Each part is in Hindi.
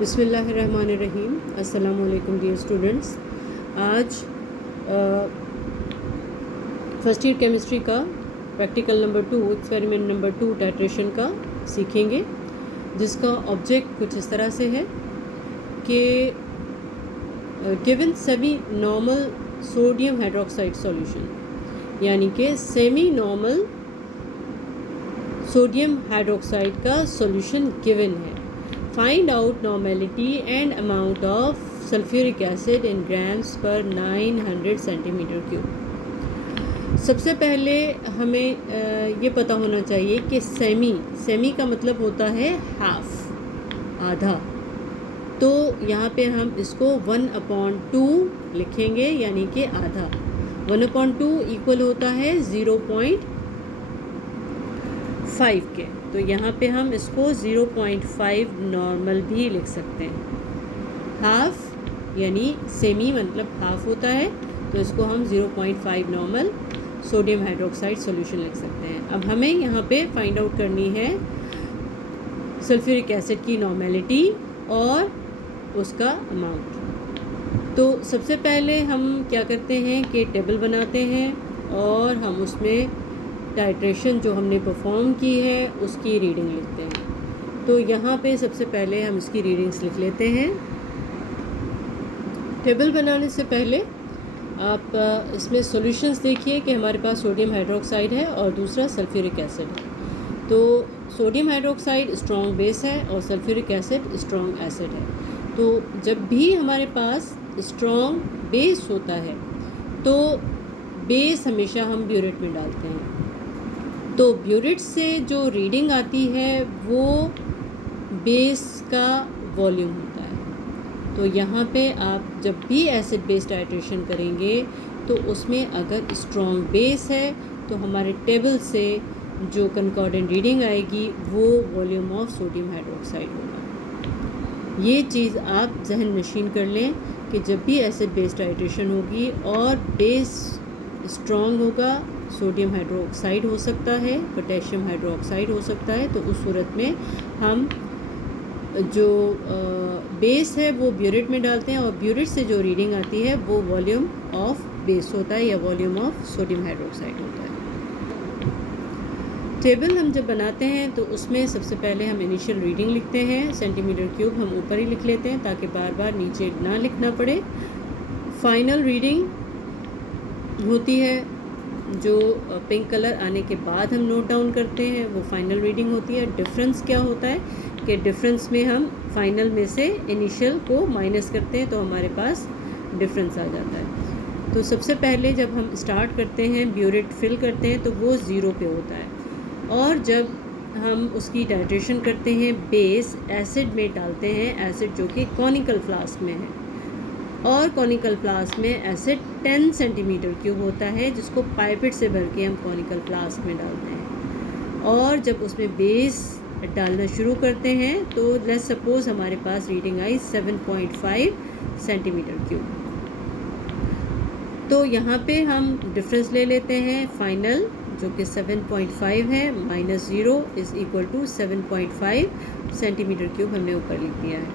बिस्मिल्लाहिर्रहमानिर्रहीम। अस्सलाम वालेकुम डियर स्टूडेंट्स। आज फर्स्ट ईयर केमिस्ट्री का practical number 2 experiment number 2 titration का सीखेंगे, जिसका ऑब्जेक्ट कुछ इस तरह से है कि given semi normal sodium hydroxide solution, यानी कि सेमी नॉर्मल सोडियम हाइड्रोक्साइड का सॉल्यूशन गिवन है। Find out normality and amount of sulphuric acid in grams पर 900 सेंटीमीटर क्यूब। सबसे पहले हमें ये पता होना चाहिए कि सेमी का मतलब होता है हाफ, आधा। तो यहाँ पे हम इसको 1/2 लिखेंगे, यानी कि आधा। 1/2 इक्वल होता है 0.5 के। तो यहाँ पे हम इसको 0.5 नॉर्मल भी लिख सकते हैं। हाफ यानी सेमी मतलब हाफ होता है, तो इसको हम 0.5 नॉर्मल सोडियम हाइड्रोक्साइड सॉल्यूशन लिख सकते हैं। अब हमें यहाँ पे फाइंड आउट करनी है सल्फ्यूरिक एसिड की नॉर्मेलिटी और उसका अमाउंट। तो सबसे पहले हम क्या करते हैं कि टेबल बनाते हैं और हम उसमें टाइट्रेशन जो हमने परफॉर्म की है उसकी रीडिंग लिखते हैं। तो यहाँ पे सबसे पहले हम इसकी रीडिंग्स लिख लेते हैं। टेबल बनाने से पहले आप इसमें सॉल्यूशंस देखिए कि हमारे पास सोडियम हाइड्रोक्साइड है और दूसरा सल्फ्यूरिक एसिड है। तो सोडियम हाइड्रोक्साइड स्ट्रॉन्ग बेस है और सल्फ्यूरिक एसिड स्ट्रॉन्ग एसिड है। तो जब भी हमारे पास स्ट्रॉन्ग बेस होता है तो बेस हमेशा हम ब्यूरेट में डालते हैं। तो ब्यूरेट से जो रीडिंग आती है वो बेस का वॉल्यूम होता है। तो यहाँ पे आप जब भी एसिड बेस टाइट्रेशन करेंगे तो उसमें अगर स्ट्रॉन्ग बेस है तो हमारे टेबल से जो कंकॉर्डेंट रीडिंग आएगी वो वॉल्यूम ऑफ सोडियम हाइड्रोक्साइड होगा। ये चीज़ आप जहन नशीन कर लें कि जब भी एसिड बेस टाइट्रेशन होगी और बेस स्ट्रॉन्ग होगा, सोडियम हाइड्रोक्साइड हो सकता है, पोटेशियम हाइड्रोक्साइड हो सकता है, तो उस सूरत में हम जो बेस है वो ब्यूरेट में डालते हैं और ब्यूरेट से जो रीडिंग आती है वो वॉल्यूम ऑफ बेस होता है या वॉल्यूम ऑफ सोडियम हाइड्रोक्साइड होता है। टेबल हम जब बनाते हैं तो उसमें सबसे पहले हम इनिशियल रीडिंग लिखते हैं। सेंटीमीटर क्यूब हम ऊपर ही लिख लेते हैं ताकि बार बार नीचे ना लिखना पड़े। फाइनल रीडिंग होती है जो पिंक कलर आने के बाद हम नोट डाउन करते हैं, वो फाइनल रीडिंग होती है। डिफरेंस क्या होता है कि डिफरेंस में हम फाइनल में से इनिशियल को माइनस करते हैं तो हमारे पास डिफरेंस आ जाता है। तो सबसे पहले जब हम स्टार्ट करते हैं ब्यूरेट फिल करते हैं तो वो 0 पे होता है, और जब हम उसकी टाइट्रेशन करते हैं बेस एसिड में डालते हैं, एसिड जो कि कॉनिकल फ्लास्क में है, और कॉनिकल फ्लास्क में एसिड 10 सेंटीमीटर क्यूब होता है जिसको पाइपेट से भर के हम कॉनिकल फ्लास्क में डालते हैं। और जब उसमें बेस डालना शुरू करते हैं तो लेट्स सपोज हमारे पास रीडिंग आई 7.5 सेंटीमीटर क्यूब। तो यहाँ पे हम डिफरेंस ले लेते हैं फाइनल जो कि 7.5 है minus 0 is equal to 7.5 centimetre cube हमने ऊपर लिख दिया है।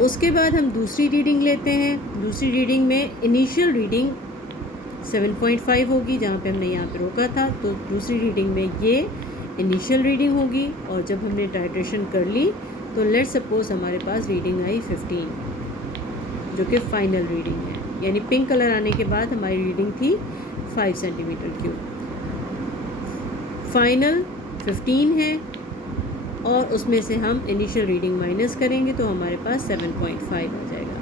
उसके बाद हम दूसरी रीडिंग लेते हैं। दूसरी रीडिंग में इनिशियल रीडिंग 7.5 होगी जहाँ पे हमने यहाँ पे रोका था, तो दूसरी रीडिंग में ये इनिशियल रीडिंग होगी। और जब हमने टाइट्रेशन कर ली तो लेट्स सपोज हमारे पास रीडिंग आई 15 जो कि फाइनल रीडिंग है, यानी पिंक कलर आने के बाद हमारी रीडिंग थी 5 सेंटीमीटर क्यूब। फाइनल 15 है और उसमें से हम इनिशियल रीडिंग माइनस करेंगे तो हमारे पास 7.5 आ जाएगा।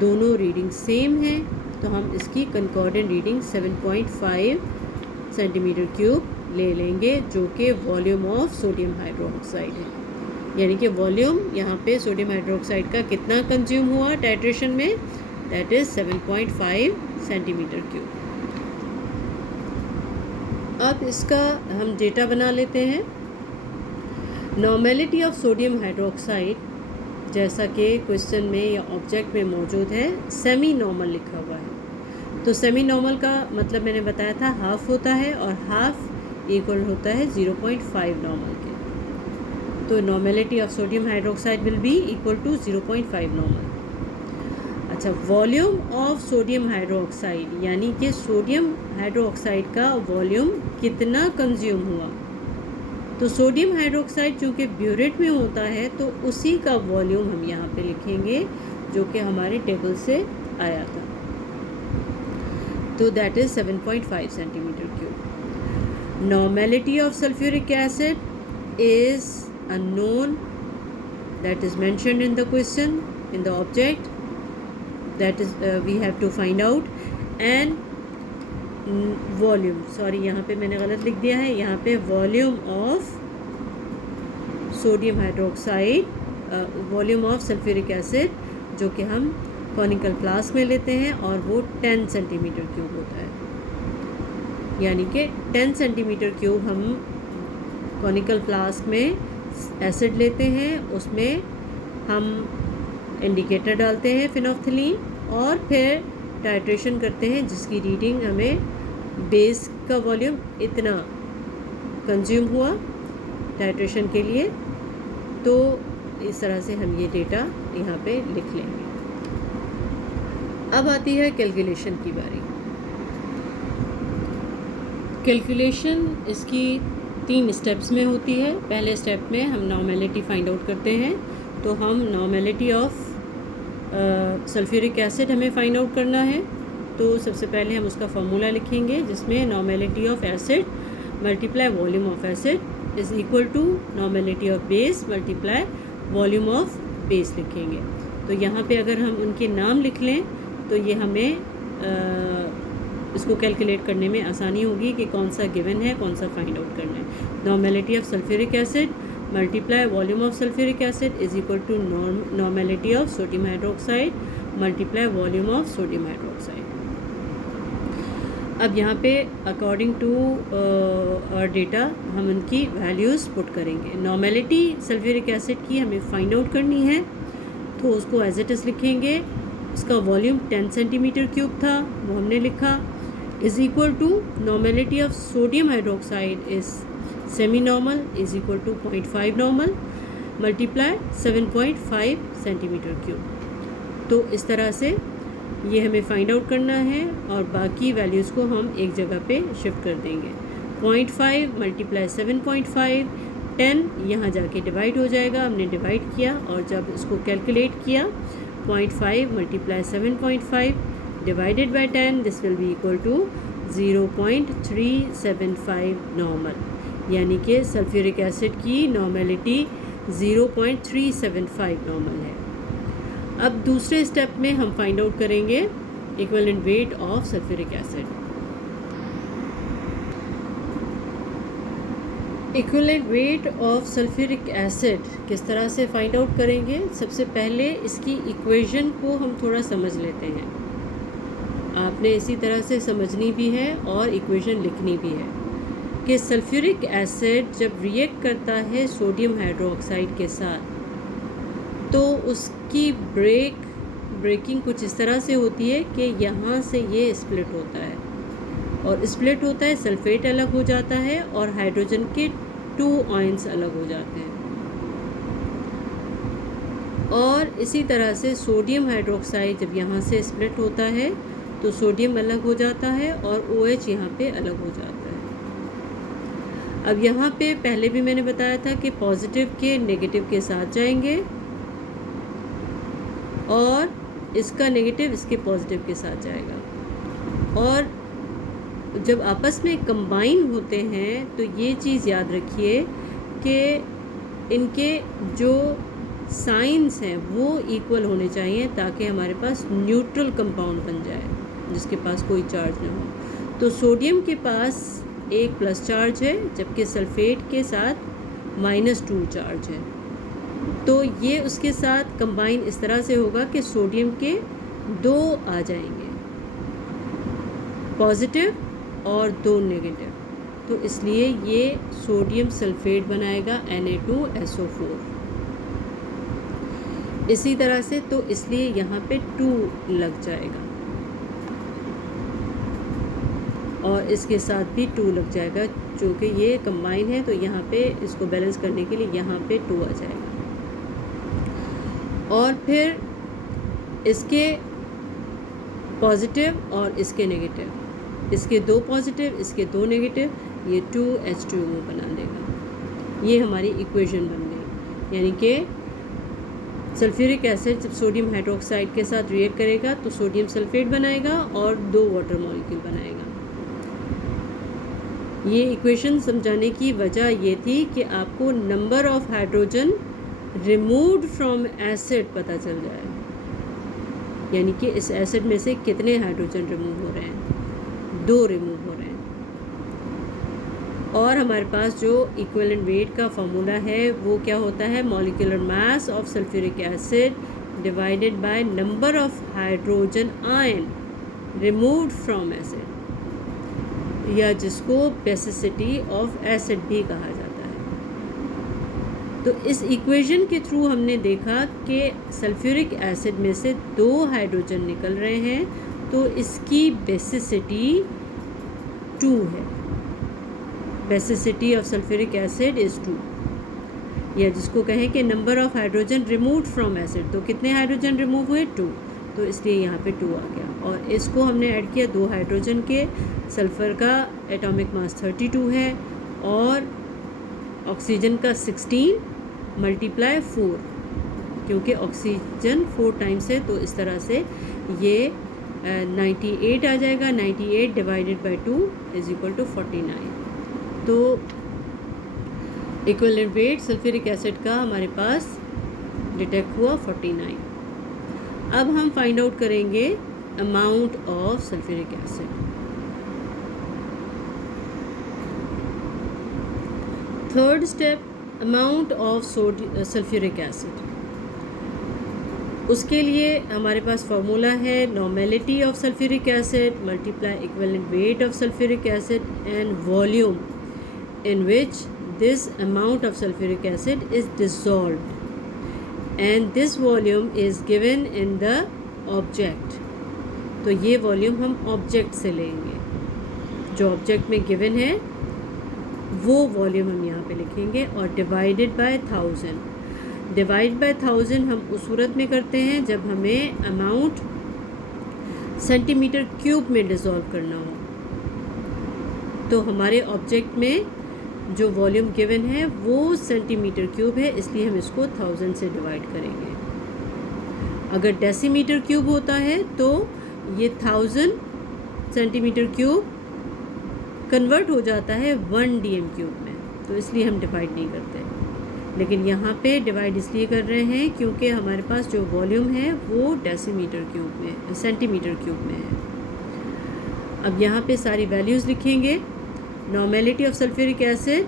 दोनों रीडिंग सेम है तो हम इसकी कंकॉर्डेंट रीडिंग 7.5 सेंटीमीटर क्यूब ले लेंगे जो कि वॉल्यूम ऑफ सोडियम हाइड्रोक्साइड है। यानी कि वॉल्यूम यहाँ पे सोडियम हाइड्रोक्साइड का कितना कंज्यूम हुआ टाइट्रेशन में, दैट इज़ 7.5 सेंटीमीटर क्यूब। अब इसका हम डेटा बना लेते हैं। नॉर्मेलिटी ऑफ सोडियम हाइड्रोक्साइड, जैसा कि क्वेश्चन में या ऑब्जेक्ट में मौजूद है, सेमी नॉर्मल लिखा हुआ है। तो सेमी नॉर्मल का मतलब मैंने बताया था हाफ होता है और हाफ इक्वल होता है 0.5 नॉर्मल के। तो normality of sodium hydroxide will be equal to 0.5 normal. अच्छा, वॉल्यूम ऑफ सोडियम हाइड्रोक्साइड यानी कि सोडियम हाइड्रोक्साइड का वॉल्यूम कितना कंज्यूम हुआ। तो सोडियम हाइड्रोक्साइड चूँकि ब्यूरेट में होता है तो उसी का वॉल्यूम हम यहाँ पे लिखेंगे जो कि हमारे टेबल से आया था। तो that is 7.5 centimetre cube. Normality of sulphuric acid is unknown, that is mentioned in the question, in the object, that is we have to find out, and volume, sorry यहाँ पे मैंने गलत लिख दिया है, यहाँ पे volume of sodium hydroxide, volume of sulphuric acid जो कि हम कॉनिकल फ्लास्क में लेते हैं और वो 10 सेंटीमीटर क्यूब होता है। यानी कि 10 सेंटीमीटर क्यूब हम कॉनिकल फ्लास्क में एसिड लेते हैं, उसमें हम इंडिकेटर डालते हैं फिनोल्फथलीन और फिर टाइट्रेशन करते हैं जिसकी रीडिंग हमें बेस का वॉल्यूम इतना कंज्यूम हुआ टाइट्रेशन के लिए। तो इस तरह से हम ये डेटा यहाँ पे लिख लेंगे। अब आती है कैलकुलेशन की बारी। कैलकुलेशन इसकी 3 स्टेप्स में होती है। पहले स्टेप में हम नॉर्मेलिटी फाइंड आउट करते हैं, तो हम नॉर्मेलिटी ऑफ सल्फ्यूरिक एसिड हमें फाइंड आउट करना है। तो सबसे पहले हम उसका फार्मूला लिखेंगे जिसमें normality of acid multiply volume of acid is equal to normality of base multiply volume of base लिखेंगे। तो यहाँ पे अगर हम उनके नाम लिख लें तो ये हमें इसको कैलकुलेट करने में आसानी होगी कि कौन सा गिवन है, कौन सा फाइंड आउट करना है। Normality of sulphuric acid multiply volume of sulphuric acid is equal to normality of sodium hydroxide multiply volume of sodium hydroxide. अब यहाँ पे अकॉर्डिंग टू और डेटा हम उनकी वैल्यूज़ पुट करेंगे। नॉर्मेलिटी सल्फ्यूरिक एसिड की हमें फाइंड आउट करनी है, तो उसको एज इट इज़ लिखेंगे। उसका वॉल्यूम 10 सेंटीमीटर क्यूब था, वो हमने लिखा, is equal to normality of sodium hydroxide is semi normal is equal to 0.5 normal multiply 7.5 centimetre cube. तो इस तरह से ये हमें फाइंड आउट करना है और बाकी वैल्यूज़ को हम एक जगह पे शिफ्ट कर देंगे। 0.5 मल्टीप्लाई 7.5, 10 यहाँ जाके डिवाइड हो जाएगा, हमने डिवाइड किया और जब इसको कैलकुलेट किया 0.5 multiply 7.5 divided by 10, this will be equal to 0.375 normal, यानी कि सल्फ्यूरिक एसिड की नॉर्मेलिटी 0.375 नॉर्मल है। अब दूसरे स्टेप में हम फाइंड आउट करेंगे equivalent weight of sulphuric acid. Equivalent weight of sulphuric acid किस तरह से फाइंड आउट करेंगे? सबसे पहले इसकी इक्वेशन को हम थोड़ा समझ लेते हैं। आपने इसी तरह से समझनी भी है और इक्वेशन लिखनी भी है कि सल्फ्यूरिक एसिड जब रिएक्ट करता है सोडियम हाइड्रोक्साइड के साथ तो उसकी ब्रेकिंग कुछ इस तरह से होती है कि यहाँ से ये स्प्लिट होता है और स्प्लिट होता है, सल्फेट अलग हो जाता है और हाइड्रोजन के 2 आयंस अलग हो जाते हैं। और इसी तरह से सोडियम हाइड्रोक्साइड जब यहाँ से स्प्लिट होता है तो सोडियम अलग हो जाता है और OH यहाँ पे अलग हो जाता है। अब यहाँ पे पहले भी मैंने बताया था कि पॉजिटिव के नेगेटिव के साथ जाएंगे और इसका नेगेटिव इसके पॉजिटिव के साथ जाएगा, और जब आपस में कंबाइन होते हैं तो ये चीज़ याद रखिए कि इनके जो साइंस हैं वो इक्वल होने चाहिए ताकि हमारे पास न्यूट्रल कंपाउंड बन जाए जिसके पास कोई चार्ज ना हो। तो सोडियम के पास एक प्लस चार्ज है जबकि सल्फेट के साथ -2 चार्ज है। तो ये उसके साथ कंबाइन इस तरह से होगा कि सोडियम के 2 आ जाएंगे पॉजिटिव और 2 नेगेटिव, तो इसलिए ये सोडियम सल्फेट बनाएगा Na2SO4 इसी तरह से। तो इसलिए यहाँ पे 2 लग जाएगा। और इसके साथ भी 2 लग जाएगा, जो कि ये कंबाइन है, तो यहाँ पे इसको बैलेंस करने के लिए यहाँ पे 2 आ जाएगा। और फिर इसके पॉजिटिव और इसके नेगेटिव, इसके 2 पॉजिटिव, इसके 2 नेगेटिव, ये 2H2O बना देगा। ये हमारी इक्वेशन बन गई, यानी कि सल्फ्यूरिक एसिड जब सोडियम हाइड्रोक्साइड के साथ रिएक्ट करेगा तो सोडियम सल्फेट बनाएगा और 2 वाटर मॉलिक्यूल बनाएगा। ये इक्वेशन समझाने की वजह ये थी कि आपको number of hydrogen removed from acid पता चल जाए, यानी कि इस एसिड में से कितने हाइड्रोजन रिमूव हो रहे हैं, 2 रिमूव हो रहे हैं। और हमारे पास जो इक्विवेलेंट वेट का फॉर्मूला है वो क्या होता है, molecular mass of sulphuric acid divided by number of hydrogen ion removed from acid, या जिसको बेसिसिटी ऑफ एसिड भी कहा जाता है। तो इस इक्वेशन के थ्रू हमने देखा कि सल्फ्यूरिक एसिड में से 2 हाइड्रोजन निकल रहे हैं, तो इसकी बेसिसिटी 2 है। Basicity of sulphuric acid is 2, या जिसको कहें कि number of hydrogen removed from acid, तो कितने हाइड्रोजन रिमूव हुए, 2, तो इसलिए यहाँ पे 2 आ गया। और इसको हमने ऐड किया 2 हाइड्रोजन के, सल्फ़र का एटॉमिक मास 32 है और ऑक्सीजन का 16 मल्टीप्लाई 4, क्योंकि ऑक्सीजन 4 टाइम्स है, तो इस तरह से ये 98 आ जाएगा। 98 divided by 2 is equal to 49। तो इक्विवेलेंट वेट सल्फ्यूरिक एसिड का हमारे पास डिटेक्ट हुआ 49। अब हम फाइंड आउट करेंगे amount of sulphuric acid. Third step, amount of sulphuric acid. उसके लिए हमारे पास फार्मूला है normality of sulphuric acid multiply equivalent weight of sulphuric acid and volume in which this amount of sulfuric acid is dissolved, and this volume is given in the object। तो ये वॉल्यूम हम ऑब्जेक्ट से लेंगे, जो ऑब्जेक्ट में गिवन है वो वॉल्यूम हम यहाँ पे लिखेंगे, और डिवाइडेड बाय 1000। डिवाइड बाय 1000 हम उस सूरत में करते हैं जब हमें अमाउंट सेंटीमीटर क्यूब में डिज़ोल्व करना हो। तो हमारे ऑब्जेक्ट में जो वॉल्यूम गिवन है वो सेंटीमीटर क्यूब है, इसलिए हम इसको 1000 से डिवाइड करेंगे। अगर डेसीमीटर क्यूब होता है तो ये 1000 सेंटीमीटर क्यूब कन्वर्ट हो जाता है 1 dm क्यूब में, तो इसलिए हम डिवाइड नहीं करते। लेकिन यहाँ पे डिवाइड इसलिए कर रहे हैं क्योंकि हमारे पास जो वॉल्यूम है वो डेसीमीटर क्यूब में, सेंटीमीटर क्यूब में है। अब यहाँ पे सारी वैल्यूज़ लिखेंगे। Normality of sulphuric acid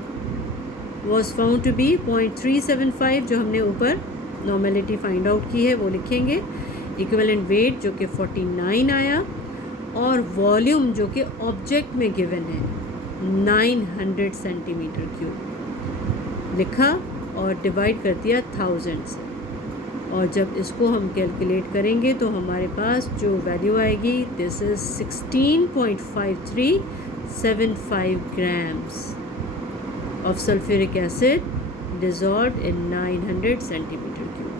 was found to be 0.375, जो हमने ऊपर नॉर्मेलिटी फाइंड आउट की है वो लिखेंगे। इक्विवेलेंट वेट जो कि 49 आया, और वॉल्यूम जो कि ऑब्जेक्ट में गिवन है 900 सेंटीमीटर क्यूब लिखा और डिवाइड कर दिया 1000 से। और जब इसको हम कैलकुलेट करेंगे तो हमारे पास जो वैल्यू आएगी, this is 16.5375 grams of sulfuric acid dissolved in 900 centimetre cube.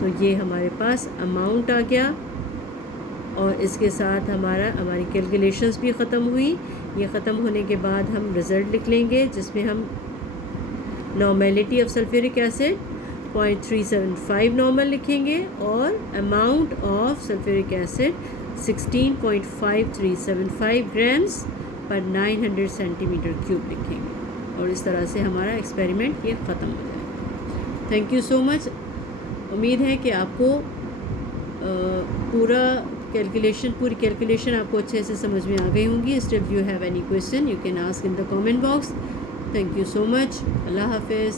तो ये हमारे पास अमाउंट आ गया, और इसके साथ हमारी कैलकुलेशंस भी ख़त्म हुई। ये ख़त्म होने के बाद हम रिज़ल्ट लिख लेंगे, जिसमें हम normality of sulphuric acid 0.375 normal लिखेंगे, और amount of sulphuric acid 16.5375 grams पर 900 सेंटीमीटर क्यूब लिखेंगे, और इस तरह से हमारा एक्सपेरिमेंट ये ख़त्म हो जाएगा। Thank you so much. उम्मीद है कि आपको पूरी कैलकुलेशन आपको अच्छे से समझ में आ गई होंगी। Still you have any question you can ask in the comment box. Thank you so much. Allah हाफिज़।